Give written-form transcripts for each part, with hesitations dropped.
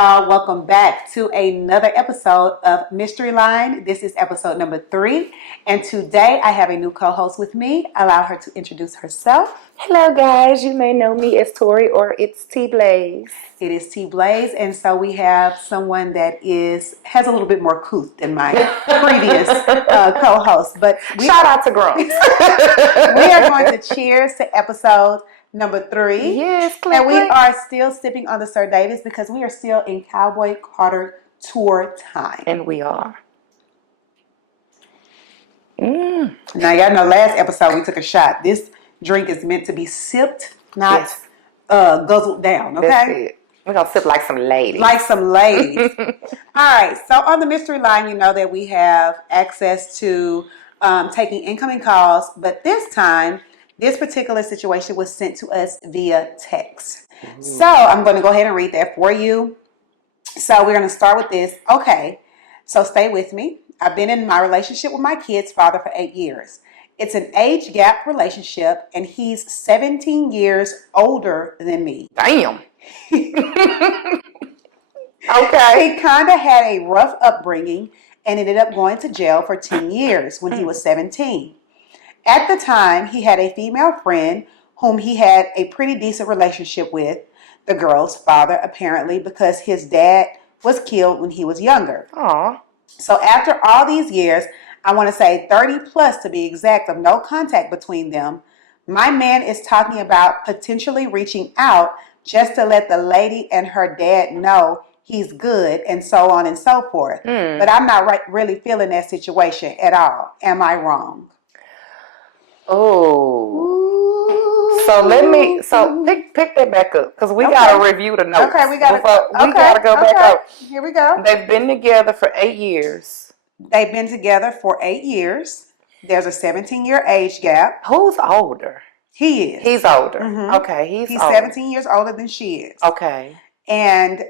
y'all. Welcome back to another episode of Mystery Line. This is episode number 3. And today I have a new co-host with me. Allow her to introduce herself. Hello, guys. You may know me as Tori or it's T Blaze. It is T Blaze. And so we have someone that has a little bit more couth than my previous co-host. But shout out to Grumps. We are going to cheers to episode number 3. Yes, and we are still sipping on the Sir Davis because we are still in Cowboy Carter tour time. And we are. Now, y'all know last episode we took a shot. This drink is meant to be sipped, not guzzled down, okay? That's it. We're going to sip like some ladies. Like some ladies. All right, so on the Mystery Line, you know that we have access to taking incoming calls, but this time, this particular situation was sent to us via text. So I'm going to go ahead and read that for you. So we're going to start with this. Okay, so stay with me. I've been in my relationship with my kid's father for 8 years. It's an age gap relationship, and he's 17 years older than me. Damn. Okay. He kind of had a rough upbringing and ended up going to jail for 10 years when he was 17. At the time, he had a female friend whom he had a pretty decent relationship with, the girl's father, apparently, because his dad was killed when he was younger. Aww. So after all these years, I want to say 30 plus to be exact, of no contact between them, my man is talking about potentially reaching out just to let the lady and her dad know he's good and so on and so forth. But I'm not really feeling that situation at all. Am I wrong? Oh, so pick that back up because we gotta review the notes. Okay, we gotta go back up. Here we go. They've been together for 8 years. They've been together for 8 years. There's a 17-year age gap. Who's older? He is. He's older. Mm-hmm. Okay, he's older. 17 years older than she is. Okay. And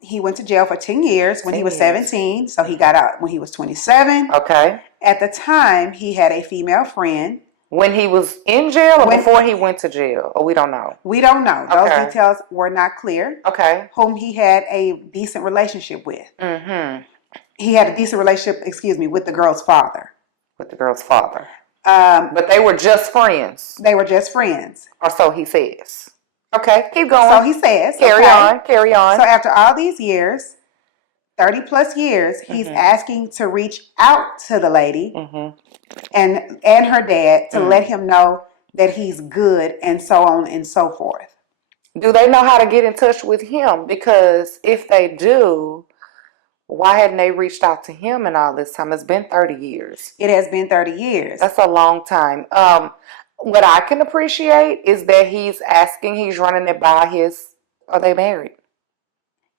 he went to jail for 10 years when he was 17. So he got out when he was 27. Okay. At the time, he had a female friend. When he was in jail or before he went to jail? Or we don't know? We don't know. Those details were not clear. Okay. Whom he had a decent relationship with. Mm-hmm. He had a decent relationship, with the girl's father. With the girl's father. But they were just friends. They were just friends. Or so he says. Okay, keep going. So he says. Carry on. So after all these years, 30 plus years, he's asking to reach out to the lady and her dad to let him know that he's good and so on and so forth. Do they know how to get in touch with him? Because if they do, why hadn't they reached out to him in all this time? It's been 30 years. It has been 30 years. That's a long time. What I can appreciate is that he's running it by are they married?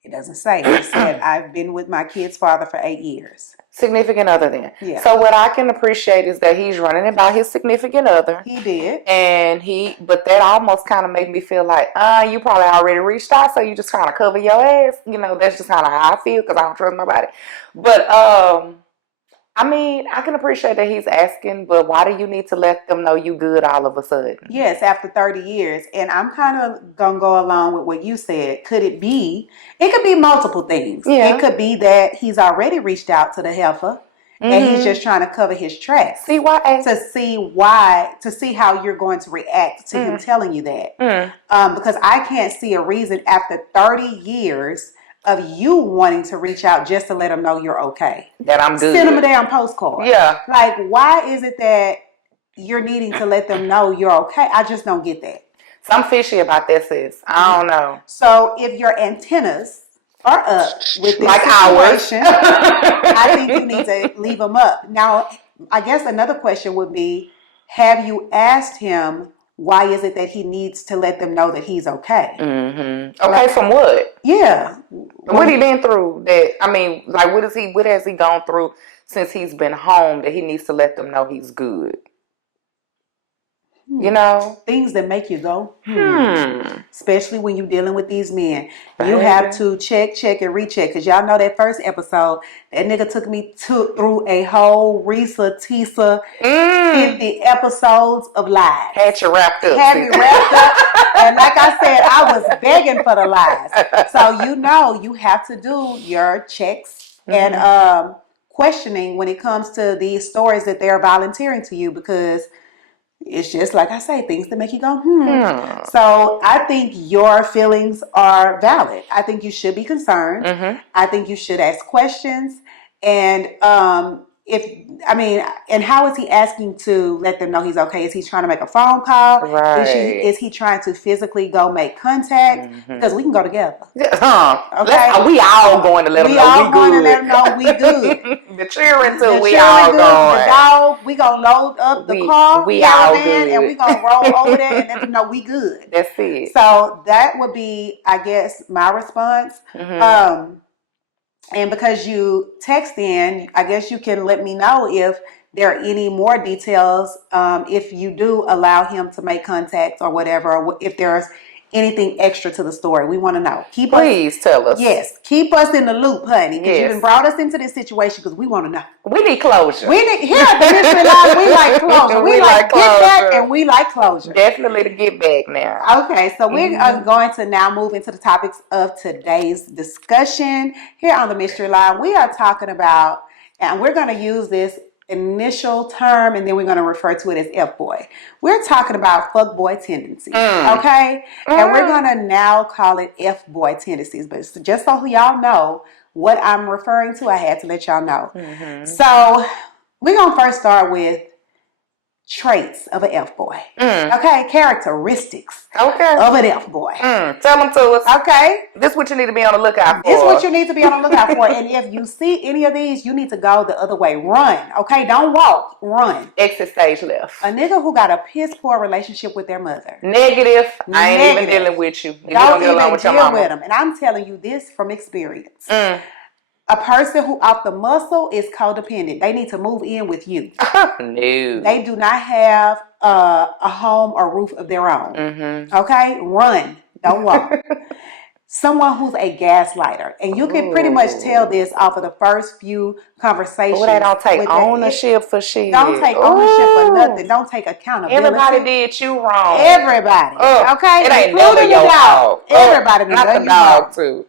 It doesn't say. He said, I've been with my kid's father for 8 years. Significant other then. Yeah. So what I can appreciate is that he's running it by his significant other. He did. But that almost kind of made me feel like, you probably already reached out, so you just kind of cover your ass. You know, that's just kind of how I feel because I don't trust nobody. But, I mean, I can appreciate that he's asking, but why do you need to let them know you good all of a sudden? Yes, after 30 years. And I'm kind of going to go along with what you said. It could be multiple things. Yeah. It could be that he's already reached out to the heifer and he's just trying to cover his tracks. See why? To see how you're going to react to him telling you that. Because I can't see a reason after 30 years of you wanting to reach out just to let them know you're okay. That I'm good. Send them a damn postcard. Yeah. Like, why is it that you're needing to let them know you're okay? I just don't get that. So I'm fishy about this, sis. I don't know. So if your antennas are up with this like situation, I think you need to leave them up. Now, I guess another question would be, have you asked him why is it that he needs to let them know that he's okay? Okay, from what? Yeah. What he been through that, I mean, like what has he gone through since he's been home that he needs to let them know he's good? You know? Things that make you go, Especially when you're dealing with these men. You Baby. have to check, and recheck. Because y'all know that first episode, that nigga took me through a whole Risa Tisa 50 episodes of lies. Had you wrapped up. Had me wrapped up. And like I said, I was begging for the lies. So you have to do your checks and questioning when it comes to these stories that they're volunteering to you, because it's just like I say, things that make you go, So I think your feelings are valid. I think you should be concerned. I think you should ask questions. And and how is he asking to let them know he's okay? Is he trying to make a phone call? Right. Is he trying to physically go make contact? Because we can go together. Okay. We all going to let them know we good. To let them know we good. The children too. We all going. The dog. We gonna load up the car. We all good. And we gonna roll over there and let them know we good. That's it. So that would be, I guess, my response. And because you text in, I guess you can let me know if there are any more details, if you do allow him to make contact or whatever, or if there's anything extra to the story. We want to know. Please tell us. Yes, keep us in the loop, honey, because you've brought us into this situation because we want to know. We need closure. Here at the Mystery Line, we like closure. We like get back and we like closure. Definitely to get back now. Okay, so we're going to now move into the topics of today's discussion. Here on the Mystery Line, we are talking about, and we're going to use this initial term and then we're going to refer to it as F-boy. We're talking about fuckboy tendencies, okay? And we're going to now call it F-boy tendencies. But just so y'all know what I'm referring to, I had to let y'all know. So we're going to first start with traits of an F-boy. Okay, characteristics of an F-boy. Tell them to us. Okay. This is what you need to be on the lookout for. This is what you need to be on the lookout for. And if you see any of these, you need to go the other way. Run. Okay, don't walk. Run. Exit stage left. A nigga who got a piss poor relationship with their mother. Negative. I ain't even dealing with you. Don't even deal with them. And I'm telling you this from experience. A person who off the muscle is codependent. They need to move in with you. No. They do not have a home or roof of their own. Okay? Run. Don't walk. Someone who's a gaslighter. And you can pretty much tell this off of the first few conversations. They don't take ownership for shit. Don't take ownership for nothing. Don't take accountability. Everybody did you wrong. Everybody. Okay? It ain't never your fault. Everybody did not the dog too.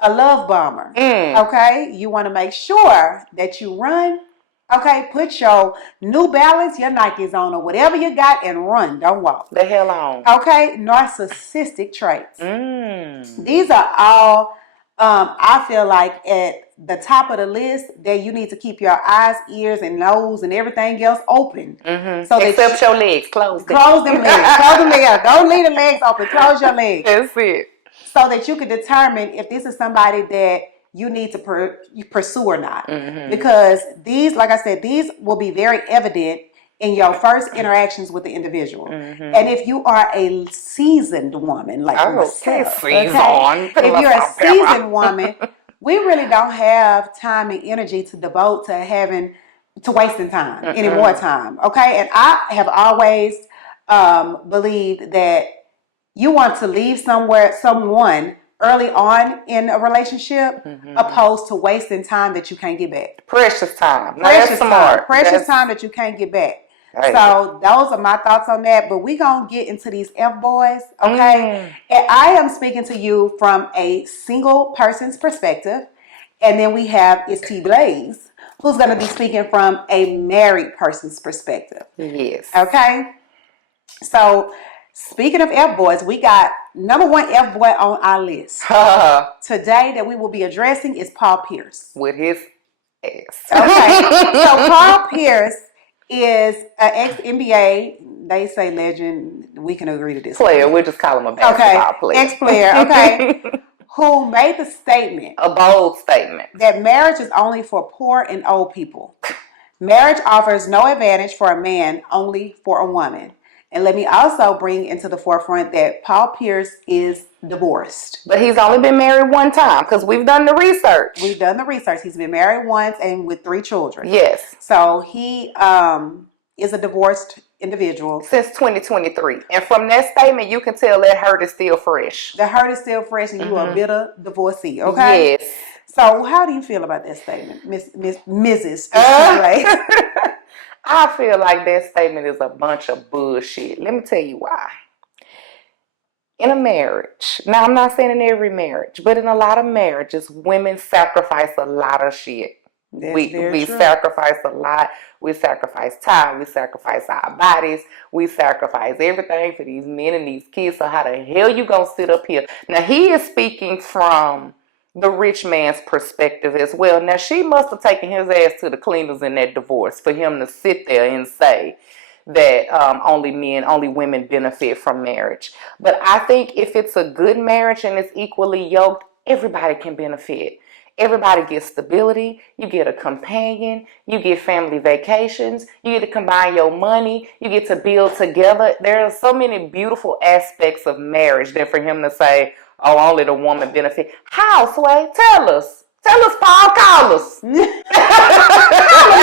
A love bomber. Okay? You want to make sure that you run. Okay? Put your New Balance, your Nikes on, or whatever you got, and run. Don't walk. The hell on. Okay? Narcissistic traits. These are all, I feel like, at the top of the list that you need to keep your eyes, ears, and nose and everything else open. So except your legs. Close them. Close them legs. Close them legs. Don't leave the legs open. Close your legs. That's it. So that you can determine if this is somebody that you need to pursue or not. Because these, like I said, these will be very evident in your first interactions with the individual. And if you are a seasoned woman like myself, if you're a seasoned woman, we really don't have time and energy to devote to wasting time, any more time. Okay? And I have always believed that you want to leave someone early on in a relationship, opposed to wasting time that you can't get back. Precious time. Precious time that you can't get back. Right. So those are my thoughts on that. But we gonna get into these F-boys, okay? And I am speaking to you from a single person's perspective. And then we have T Blaze, who's gonna be speaking from a married person's perspective. Yes. Okay? So speaking of F-boys, we got number one F-boy on our list. Today that we will be addressing is Paul Pierce. With his ass. Okay. So Paul Pierce is an ex-NBA, they say legend, we can agree to this. Player, we'll just call him a basketball player. Ex-player, okay. Who made the statement. A bold statement. That marriage is only for poor and old people. Marriage offers no advantage for a man, only for a woman. And let me also bring into the forefront that Paul Pierce is divorced. But he's only been married one time because we've done the research. We've done the research. He's been married once and with 3 children. Yes. So he is a divorced individuals. Since 2023. And from that statement, you can tell that hurt is still fresh. The hurt is still fresh and you are a bitter divorcee, okay? Yes. So how do you feel about that statement, Mrs. I feel like that statement is a bunch of bullshit. Let me tell you why. In a marriage, now I'm not saying in every marriage, but in a lot of marriages, women sacrifice a lot of shit. We sacrifice a lot. We sacrifice time. We sacrifice our bodies. We sacrifice everything for these men and these kids. So how the hell you gonna sit up here? Now he is speaking from the rich man's perspective as well. Now she must have taken his ass to the cleaners in that divorce for him to sit there and say that only women benefit from marriage. But I think if it's a good marriage and it's equally yoked, everybody can benefit. Everybody gets stability. You get a companion. You get family vacations. You get to combine your money. You get to build together. There are so many beautiful aspects of marriage that for him to say, oh, only the woman benefit. How, Sway? Tell us. Tell us, Paul. Call us. Call the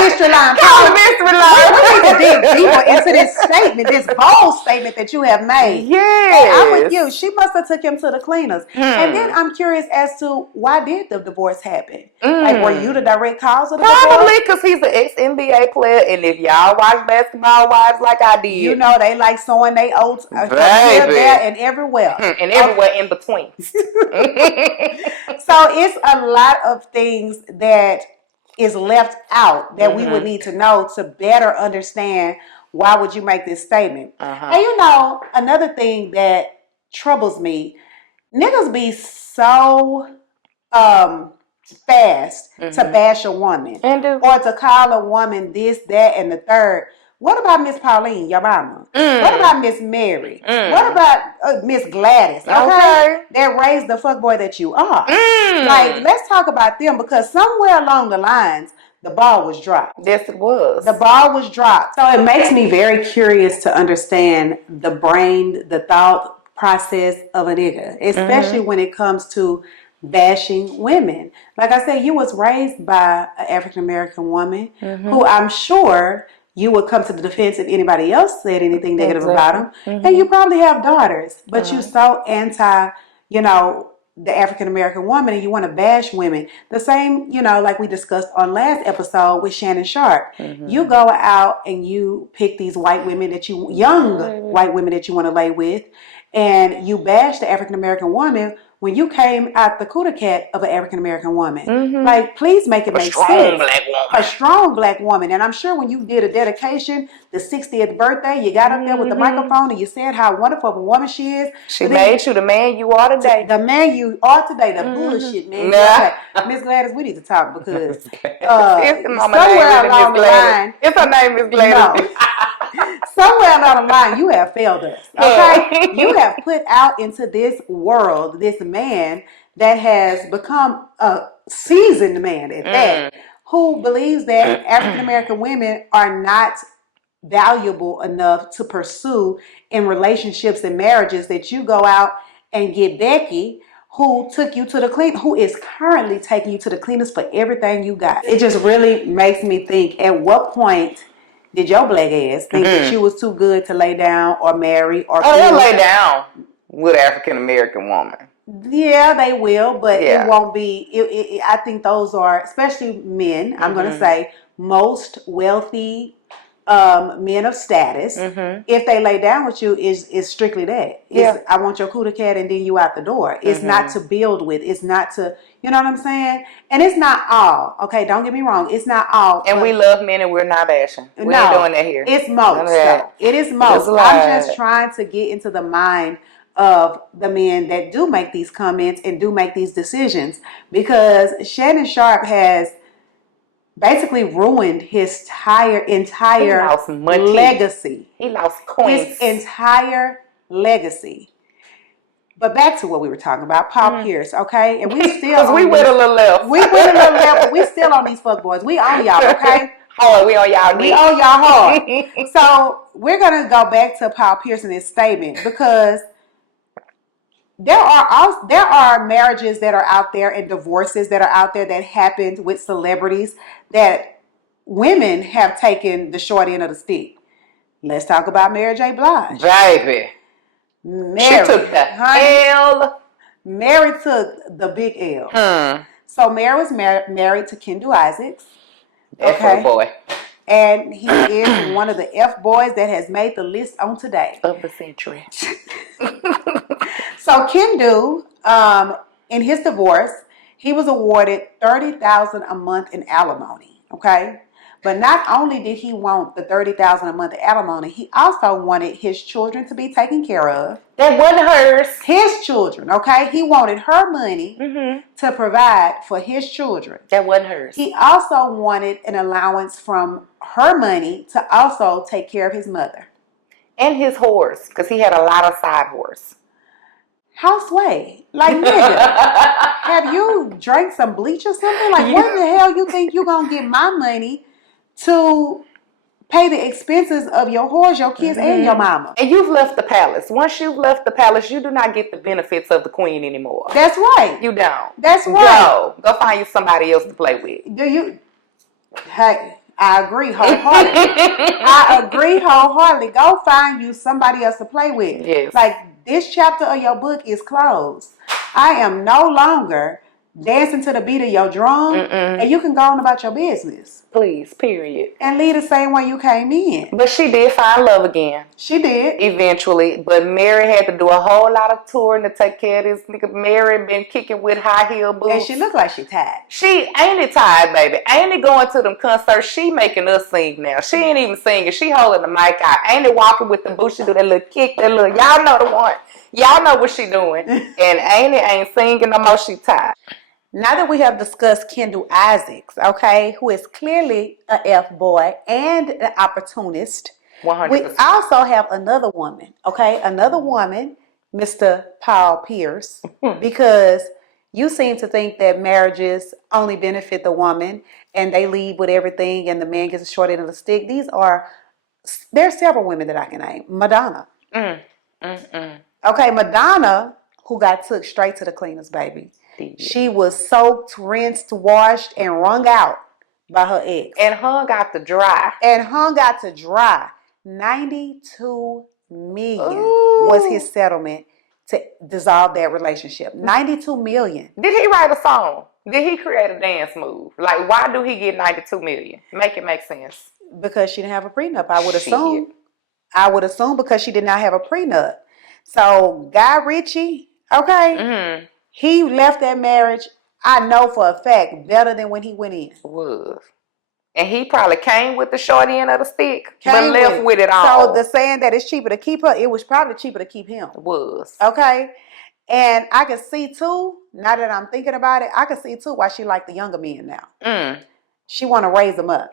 mystery line. Call the mystery line. We need to dig deeper into this statement, this bold statement that you have made. Yes. And I'm with you. She must have took him to the cleaners. And then I'm curious as to why did the divorce happen? Like, were you the direct cause of the divorce? Probably because he's an ex-NBA player, and if y'all watch Basketball Wives like I did, you know they like sewing their oats here, there, and everywhere. And everywhere in between. So it's a lot of things that is left out that we would need to know to better understand why would you make this statement. And you know, another thing that troubles me, niggas be so fast to bash a woman or to call a woman this, that, and the third. What about Miss Pauline, your mama? What about Miss Mary? What about Miss Gladys? Okay, that raised the fuckboy that you are. Like, let's talk about them because somewhere along the lines, the ball was dropped. Yes, it was. The ball was dropped. So it makes me very curious to understand the brain, the thought process of a nigga, especially when it comes to bashing women. Like I said, you was raised by an African American woman who I'm sure you would come to the defense if anybody else said anything negative about them. And you probably have daughters, but you so anti, you know, the African American woman, and you want to bash women. The same, you know, like we discussed on last episode with Shannon Sharp. You go out and you pick these white women that you, young white women that you want to lay with, and you bash the African American woman when you came out the cooter cat of an African American woman. Like, please make it make sense. Black woman. A strong black woman. And I'm sure when you did a dedication, the 60th birthday, you got up there with the microphone and you said how wonderful of a woman she is. She made you the man you are today. The man you are today. The bullshit, man. Miss Gladys, we need to talk because somewhere along the line, if her name is Gladys. No. Somewhere along the line, you have failed us. Okay? You have put out into this world this man that has become a seasoned man at that, who believes that African American women are not valuable enough to pursue in relationships and marriages, that you go out and get Becky, who took you to the clean, who is currently taking you to the cleaners for everything you got. It just really makes me think, at what point did your black ass think that you was too good to lay down or marry or they'll lay down with an African American woman. Yeah, they will, but it won't be. I think those are, especially men, I'm going to say, most wealthy men of status. If they lay down with you, is strictly that. I want your cooter cat and then you out the door. It's not to build with. It's not to, you know what I'm saying? And it's not all. Okay, don't get me wrong. It's not all. And we love men and we're not bashing. We ain't doing that here. It's most. So. It is most. I'm just trying to get into the mind of the men that do make these comments and do make these decisions, because Shannon Sharp has basically ruined his entire legacy. He lost coins. His entire legacy. But back to what we were talking about, Paul Pierce, okay? And we still because we went a little left. We went a little left, but we still on these fuckboys. We on y'all, okay? Hard, we on y'all. We on y'all hard. So we're gonna go back to Paul Pierce and his statement, because there are marriages that are out there and divorces that are out there that happened with celebrities that women have taken the short end of the stick. Let's talk about Mary J. Blige. Baby. Mary, She took the L. Mary took the big L. So Mary was married to Kendall Isaacs. That for the boy. And he is one of the F boys that has made the list on today. Of the century. So Kendall, in his divorce, he was awarded $30,000 a month in alimony. Okay, but not only did he want the $30,000 a month in alimony, he also wanted his children to be taken care of. That wasn't hers. His children. Okay, he wanted her money to provide for his children. That wasn't hers. He also wanted an allowance from her money to also take care of his mother. And his horse, because he had a lot of side horse. Houseway. Like, nigga, have you drank some bleach or something? Like, what in the hell you think you're going to get my money to pay the expenses of your horse, your kids, and your mama? And you've left the palace. Once you've left the palace, you do not get the benefits of the queen anymore. That's right. You don't. That's right. Go find you somebody else to play with. Do you? Hey, I agree wholeheartedly. Go find you somebody else to play with. Yes. Like, this chapter of your book is closed. I am no longer dancing to the beat of your drum, and you can go on about your business. Please, period. And leave the same way you came in. But she did find love again. She did. Eventually. But Mary had to do a whole lot of touring to take care of this nigga. Mary been kicking with high heel boots. And she looked like she tired. She ain't it tired, baby. Ain't it going to them concerts? She making us sing now. She ain't even singing. She holding the mic out. Ain't it walking with the boots? She do that little kick, that little, y'all know the one. Y'all know what she doing. And ain't singing no more. She tired. Now that we have discussed Kendall Isaacs, okay, who is clearly a F-boy and an opportunist, 100%. we also have another woman, okay, Mr. Paul Pierce, because you seem to think that marriages only benefit the woman and they leave with everything and the man gets a short end of the stick. There's several women that I can name. Madonna. Okay, Madonna, who got took straight to the cleaners, baby. She was soaked, rinsed, washed, and wrung out by her ex. And hung out to dry. 92 million was his settlement to dissolve that relationship. 92 million. Did he write a song? Did he create a dance move? Like, why do he get 92 million? Make it make sense. Because she didn't have a prenup, I would assume. I would assume because she did not have a prenup. So, Guy Ritchie, okay, he left that marriage, I know for a fact, better than when he went in. Was. And he probably came with the short end of the stick, but left with it all. So the saying that it's cheaper to keep her, it was probably cheaper to keep him. Was. Okay. And I can see too, now that I'm thinking about it, I can see too why she like the younger men now. She want to raise them up.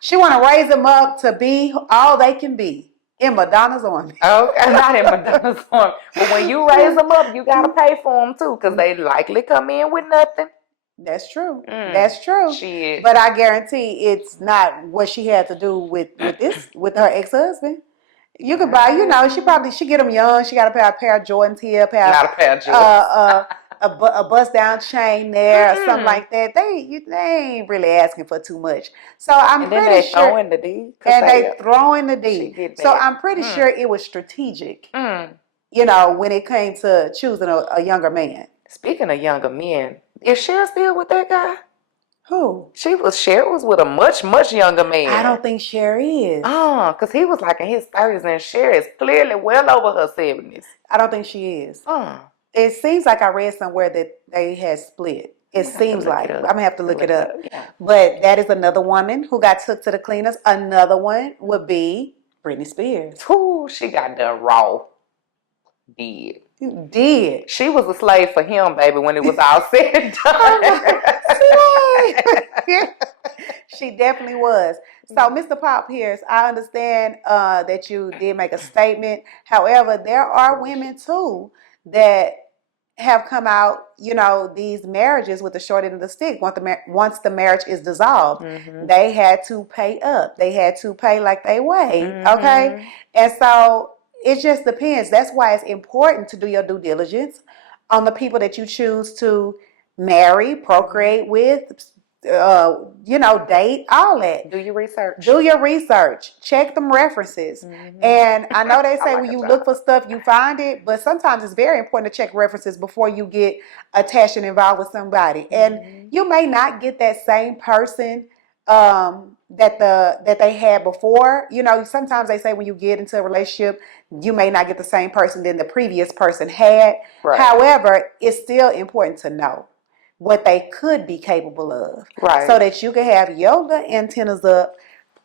She want to raise them up to be all they can be. In Madonna's army. Okay, not in Madonna's army. But when you raise them up, you got to pay for them too, because they likely come in with nothing. That's true. That's true. Shit. But I guarantee it's not what she had to do with her ex-husband. You could buy, she get them young. She got a pair of Jordans here, not a pair of Jordans. A bust down chain there, or something like that. They ain't really asking for too much. So I'm pretty sure. Throwing the D. And they throwing the D. So I'm pretty sure it was strategic. When it came to choosing a younger man. Speaking of younger men, is Cher still with that guy? Who? Cher was with a much, much younger man. I don't think Cher is. Because he was like in his 30s and Cher is clearly well over her 70s. I don't think she is. It seems like I read somewhere that they had split. It seems like. I'm going to have to look it up. Yeah. But that is another woman who got took to the cleaners. Another one would be Britney Spears. Ooh, she got done raw. Did. She was a slave for him, baby, when it was all said and done. She definitely was. So, Mr. Paul Pierce, I understand that you did make a statement. However, there are women, too, that have come out, these marriages with the short end of the stick. Once the marriage is dissolved, they had to pay up. They had to pay like they weigh, okay? And so it just depends. That's why it's important to do your due diligence on the people that you choose to marry, procreate with, date, all that. Do your research. Do your research. Check them references. And I know they say like when a you job. look for stuff, you find it, but sometimes it's very important to check references before you get attached and involved with somebody. And you may not get that same person that they had before. Sometimes they say when you get into a relationship, you may not get the same person than the previous person had. Right. However, it's still important to know what they could be capable of, right? So that you can have your little antennas up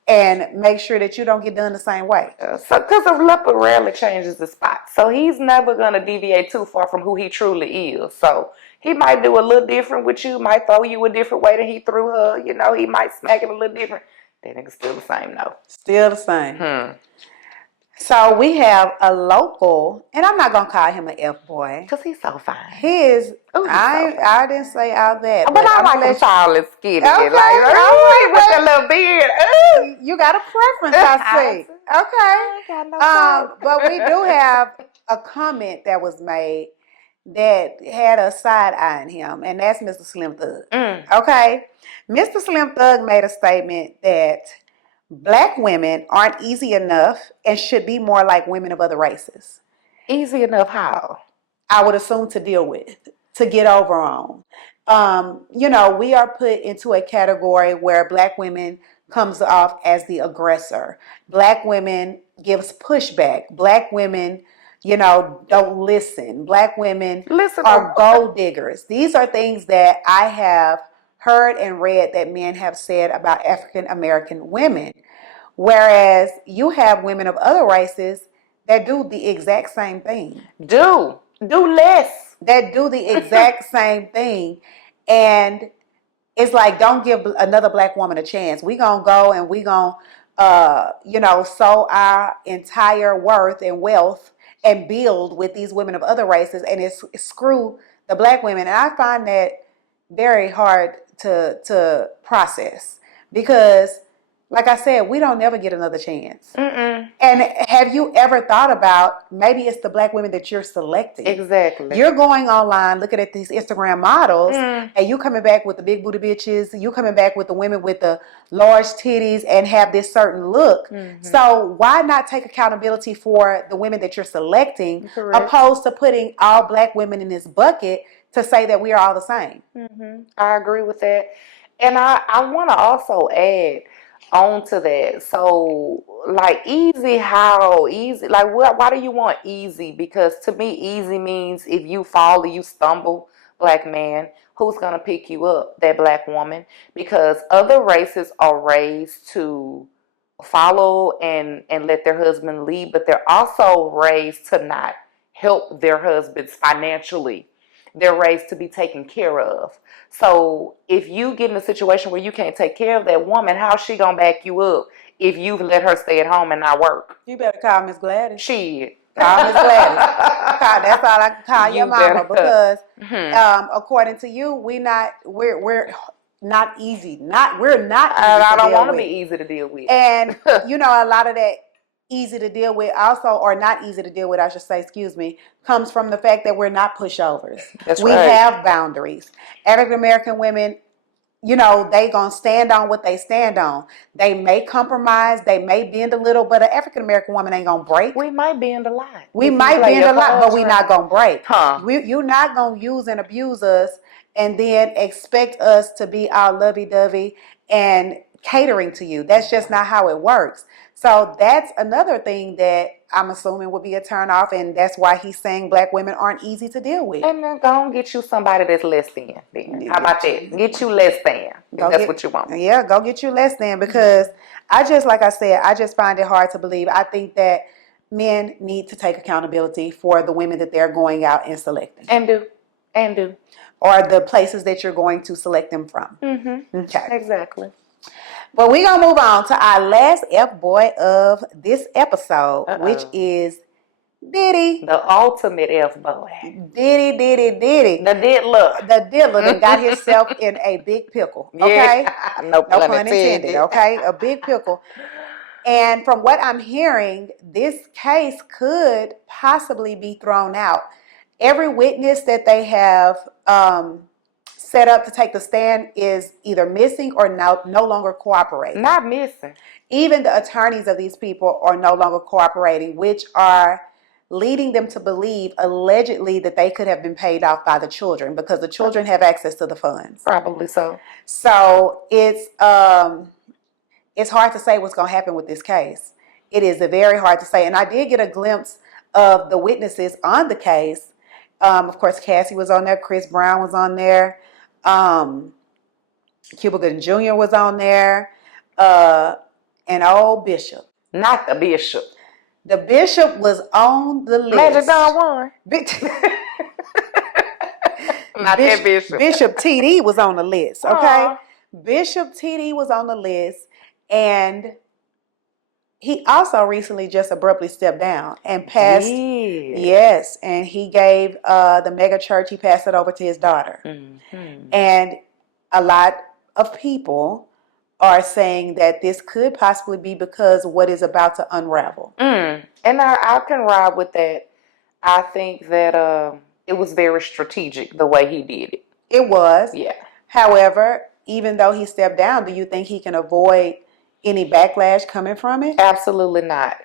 and make sure that you don't get done the same way. So, because a leopard rarely changes the spot, so he's never gonna deviate too far from who he truly is. So he might do a little different with you, might throw you a different way than he threw her. He might smack it a little different. That nigga's still the same, though. Still the same. So we have a local, and I'm not gonna call him an F boy because he's so fine. He is. I didn't say all that, but I like him tall and skinny. Okay, with that little beard. You got a preference, I see. Okay. But we do have a comment that was made that had us side-eyeing him, and that's Mr. Slim Thug. Okay, Mr. Slim Thug made a statement that Black women aren't easy enough and should be more like women of other races. Easy enough how? I would assume to deal with, to get over on. We are put into a category where Black women comes off as the aggressor. Black women gives pushback. Black women, don't listen. Black women are gold diggers. These are things that I have heard and read that men have said about African American women. Whereas you have women of other races that do the exact same thing. Do less. That do the exact same thing. And it's like, don't give another Black woman a chance. We gonna go and we gonna, sow our entire worth and wealth and build with these women of other races, and it's screw the Black women. And I find that very hard to process because, like I said, we don't never get another chance. And have you ever thought about maybe it's the Black women that you're selecting? Exactly. You're going online looking at these Instagram models and you coming back with the big booty bitches. You coming back with the women with the large titties and have this certain look. So why not take accountability for the women that you're selecting opposed to putting all Black women in this bucket to say that we are all the same? I agree with that. And I want to also add on to that. So, like, easy, how easy? Like, why do you want easy? Because to me, easy means if you fall or you stumble, Black man, who's going to pick you up? That Black woman. Because other races are raised to follow and let their husband lead, but they're also raised to not help their husbands financially. They're raised to be taken care of. So if you get in a situation where you can't take care of that woman, how's she gonna back you up if you let her stay at home and not work? You better call Miss Gladys. Shit. Call Miss Gladys. That's all I can call your mama because according to you, we're not easy. We're not easy I don't want to be easy to deal with. And a lot of that easy to deal with also, or not easy to deal with, I should say, comes from the fact that we're not pushovers. We have boundaries. African American women, they gonna stand on what they stand on. They may compromise, they may bend a little, but an African American woman ain't gonna break. We might bend a lot. We might bend a lot, but we're not gonna break. You're not gonna use and abuse us and then expect us to be all lovey-dovey and catering to you. That's just not how it works. So that's another thing that I'm assuming would be a turn off, and that's why he's saying Black women aren't easy to deal with. And then go and get you somebody that's less than. How about that? Get you less than. That's what you want. Yeah, go get you less than, because I just find it hard to believe. I think that men need to take accountability for the women that they're going out and selecting. And do. Or the places that you're going to select them from. Okay. Exactly. Well, we're going to move on to our last F-boy of this episode, which is Diddy. The ultimate F-boy. Diddy. The diddler. The diddler that got himself in a big pickle. Okay? Yeah. No pun intended. Okay? A big pickle. And from what I'm hearing, this case could possibly be thrown out. Every witness that they have set up to take the stand is either missing or no longer cooperating. Not missing. Even the attorneys of these people are no longer cooperating, which are leading them to believe allegedly that they could have been paid off by the children because the children have access to the funds. Probably so. So it's hard to say what's going to happen with this case. It is very hard to say. And I did get a glimpse of the witnesses on the case. Of course, Cassie was on there. Chris Brown was on there. Cuba Gooding Jr. was on there. And old Bishop. Not the bishop. The bishop was on the list. Magic Don Juan. Not that bishop. Bishop TD was on the list, okay? Aww. Bishop TD was on the list, and he also recently just abruptly stepped down and passed. Yes, and he gave the mega church, he passed it over to his daughter. Mm-hmm. And a lot of people are saying that this could possibly be because what is about to unravel. And I can ride with that. I think that it was very strategic the way he did it. It was. Yeah. However, even though he stepped down, do you think he can avoid any backlash coming from it? Absolutely not.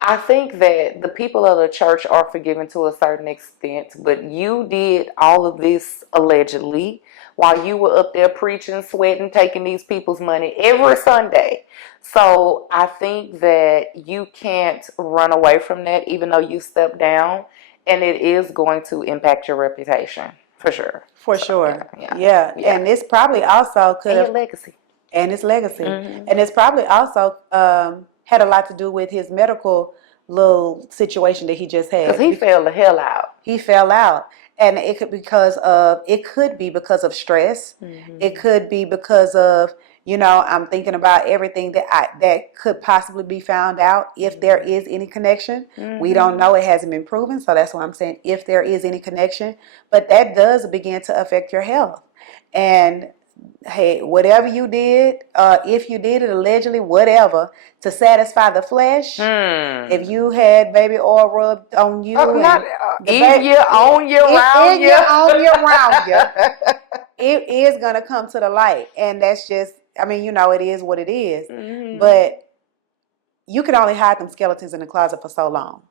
I think that the people of the church are forgiven to a certain extent, but you did all of this allegedly while you were up there preaching, sweating, taking these people's money every Sunday. So I think that you can't run away from that, even though you stepped down, and it is going to impact your reputation, for sure. For sure. Yeah. And this probably also could have... legacy. And his legacy. Mm-hmm. And it's probably also had a lot to do with his medical little situation that he just had. Because he fell the hell out. He fell out. And it could be because of stress. Mm-hmm. It could be because of, I'm thinking about everything that could possibly be found out if there is any connection. Mm-hmm. We don't know. It hasn't been proven. So that's why I'm saying if there is any connection. But that does begin to affect your health. And hey, whatever you did, if you did it allegedly, whatever, to satisfy the flesh, if you had baby oil rubbed on you, on you, it is going to come to the light. And that's just, it is what it is. Mm-hmm. But you can only hide them skeletons in the closet for so long.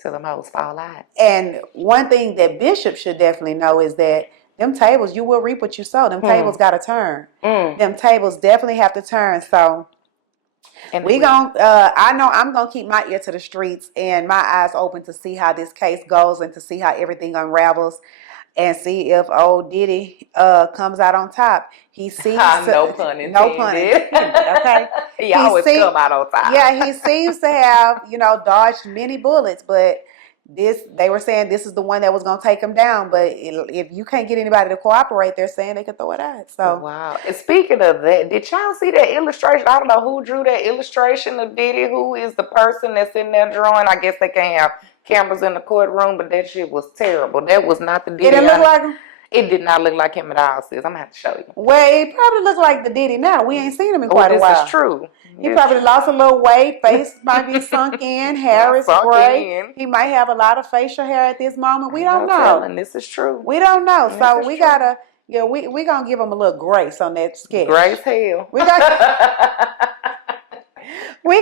Till the hoes fall out. And one thing that Bishop should definitely know is that them tables, you will reap what you sow. Them tables got to turn. Them tables definitely have to turn. So I know I'm going to keep my ear to the streets and my eyes open to see how this case goes and to see how everything unravels and see if old Diddy comes out on top. He seems no pun intended. Okay. He always come out on top. Yeah, he seems to have, dodged many bullets, but they were saying this is the one that was going to take him down, but if you can't get anybody to cooperate, they're saying they could throw it out. So wow. And speaking of that, did y'all see that illustration? I don't know who drew that illustration of Diddy. Who is the person that's in there drawing? I guess they can't have cameras in the courtroom, but that shit was terrible. That was not the Diddy. It didn't look like him? It did not look like him at all, sis. I'm going to have to show you. Well, it probably looked like the Diddy now. We ain't seen him in quite a while. This is true. He probably lost a little weight. Face might be sunk in. Hair is gray. He might have a lot of facial hair at this moment. We don't know. And this is true. We don't know. So we got to, we going to give him a little grace on that sketch. Grace hell. We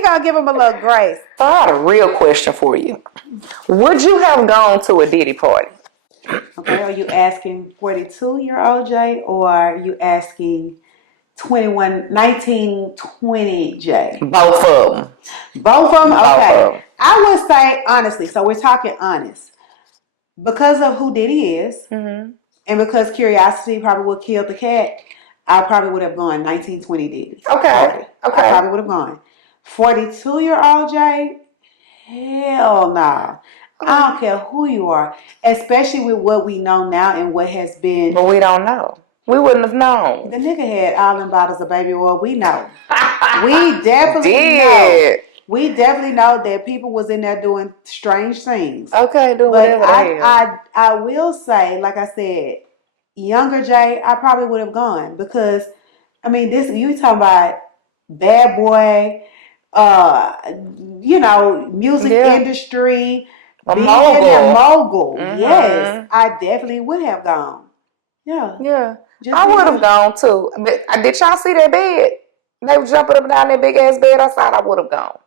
going to give him a little grace. So I had a real question for you. Would you have gone to a Diddy party? Okay, are you asking 42-year-old Jay or are you asking 1920 Jay? Both of them. Both of them? Okay. I would say honestly, so we're talking honest. Because of who Diddy is, and because curiosity probably would kill the cat, I probably would have gone 1920 Diddy. Okay. I probably would have gone. 42-year-old Jay? Hell no. I don't care who you are, especially with what we know now and what has been. But we don't know. We wouldn't have known. The nigga had all them bottles of baby oil. We know. We definitely know. We definitely know that people was in there doing strange things. Okay, doing whatever I will say, like I said, younger Jay, I probably would have gone because, this you talking about bad boy, music industry. A mogul. Yes, I definitely would have gone. Yeah. Yeah. Just I be would have honest. gone too. But did y'all see that bed? They were jumping up and down that big ass bed outside. I would have gone.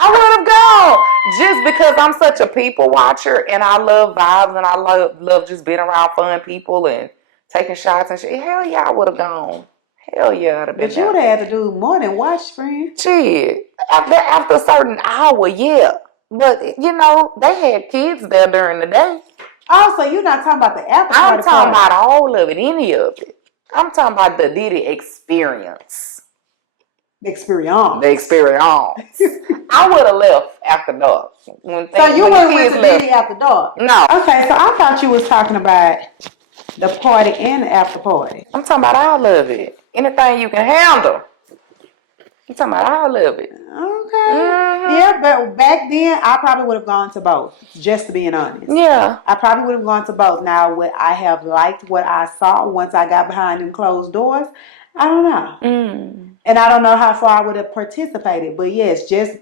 I would have gone just because I'm such a people watcher and I love vibes and I love just being around fun people and taking shots and shit. Hell yeah, I would have gone. Hell yeah, I'd have been But you would there. have had to do more than watch, friend. Shit, after a certain hour, yeah. But you know, they had kids there during the day. Also, you're not talking about the after I'm party talking party. about all of it, any of it. I'm talking about the Diddy experience. The The experience. experience. I would have left after dark. So you When the went with kids the left. Diddy after dark? No. Okay, so I thought you was talking about the party and the after party. I'm talking about all of it. Anything you can handle. I'm talking about all of it. Okay. Mm-hmm. Yeah, but back then I probably would have gone to both, just to being honest. Yeah. I probably would have gone to both. Now, would I have liked what I saw once I got behind them closed doors? I don't know. And I don't know how far I would have participated. But yes, just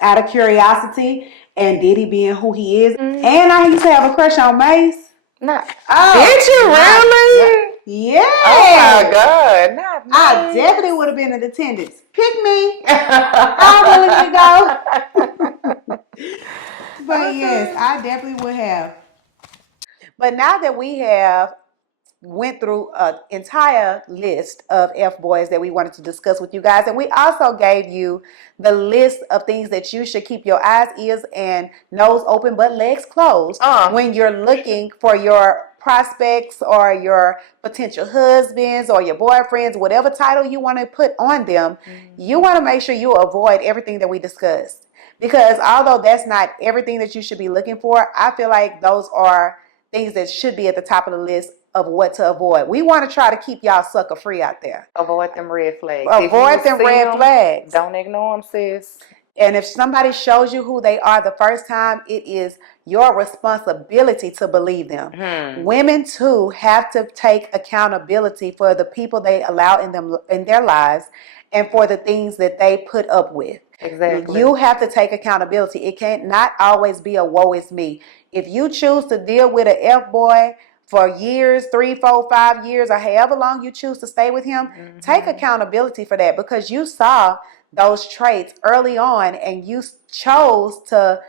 out of curiosity and Diddy being who he is. And I used to have a crush on Mace. Nah. Oh, Did you really? Yeah. Oh my God. Not I definitely would have been in attendance. Pick me. I'm willing to go. But yes, I definitely would have. But now that we have went through an entire list of F boys that we wanted to discuss with you guys, and we also gave you the list of things that you should keep your eyes, ears, and nose open but legs closed when you're looking for your prospects or your potential husbands or your boyfriends, whatever title you want to put on them. You want to make sure you avoid everything that we discussed, because although that's not everything that you should be looking for, I feel like those are things that should be at the top of the list of what to avoid. We want to try to keep y'all sucker free out there. Avoid them red flags. Avoid them red flags. Don't ignore them, sis. And if somebody shows you who they are the first time, it is your responsibility to believe them. Women too have to take accountability for the people they allow in their lives and for the things that they put up with. Exactly. You have to take accountability. It can't not always be a woe is me. If you choose to deal with an F boy for years, 3, 4, 5 years, or however long you choose to stay with him, take accountability for that, because you saw those traits early on and you chose to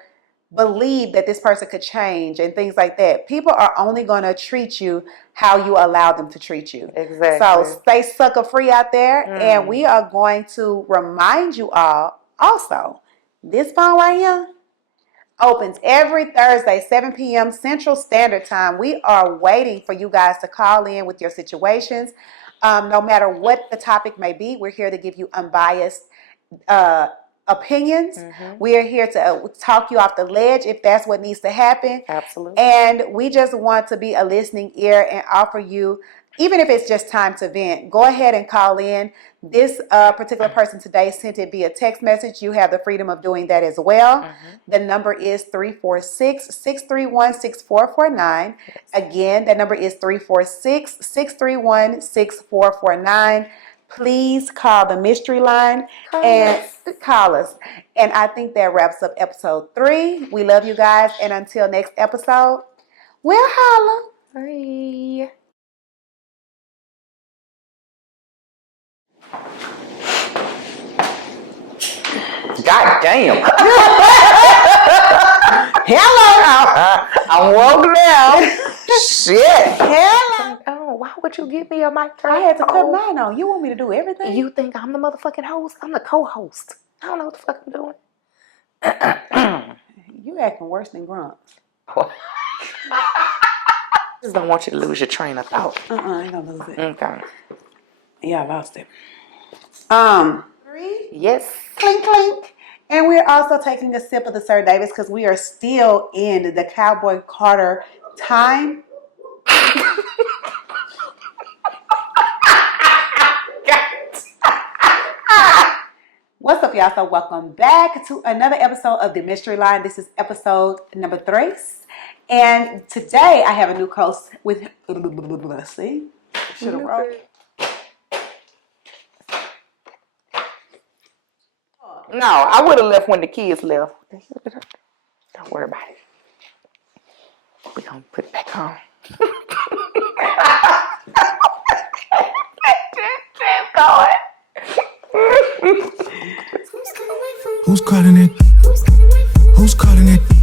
believe that this person could change and things like that. People are only going to treat you how you allow them to treat you. Exactly. So stay sucker free out there. And we are going to remind you all also, this phone right here opens every Thursday, 7 p.m. Central Standard Time. We are waiting for you guys to call in with your situations. No matter what the topic may be, we're here to give you unbiased opinions. We are here to talk you off the ledge if that's what needs to happen. Absolutely. And we just want to be a listening ear and offer you, even if it's just time to vent, go ahead and call in. This particular person today sent it via text message. You have the freedom of doing that as well. The number is 346-631-6449. Again, that number is 346-631-6449. Please call the mystery line and call us. And I think that wraps up episode 3. We love you guys. And until next episode, we'll holla. Bye. God damn. Hello. I'm woke now. Shit. Hello. Oh, why would you give me a mic? I had to cut mine on. You want me to do everything? You think I'm the motherfucking host? I'm the co-host. I don't know what the fuck I'm doing. You acting worse than Grumps. Just don't want you to lose your train of thought. I ain't gonna lose it. Okay. Yeah, I lost it. 3. Yes. Clink, clink. And we're also taking a sip of the Sir Davis because we are still in the Cowboy Carter time. What's up, y'all? So welcome back to another episode of The Mystery Line. This is episode number 3. And today I have a new host with... See? Should have wrote. No, I would have left when the kids left. Don't worry about it. We're going to put it back on. going. Who's calling it? Who's calling it?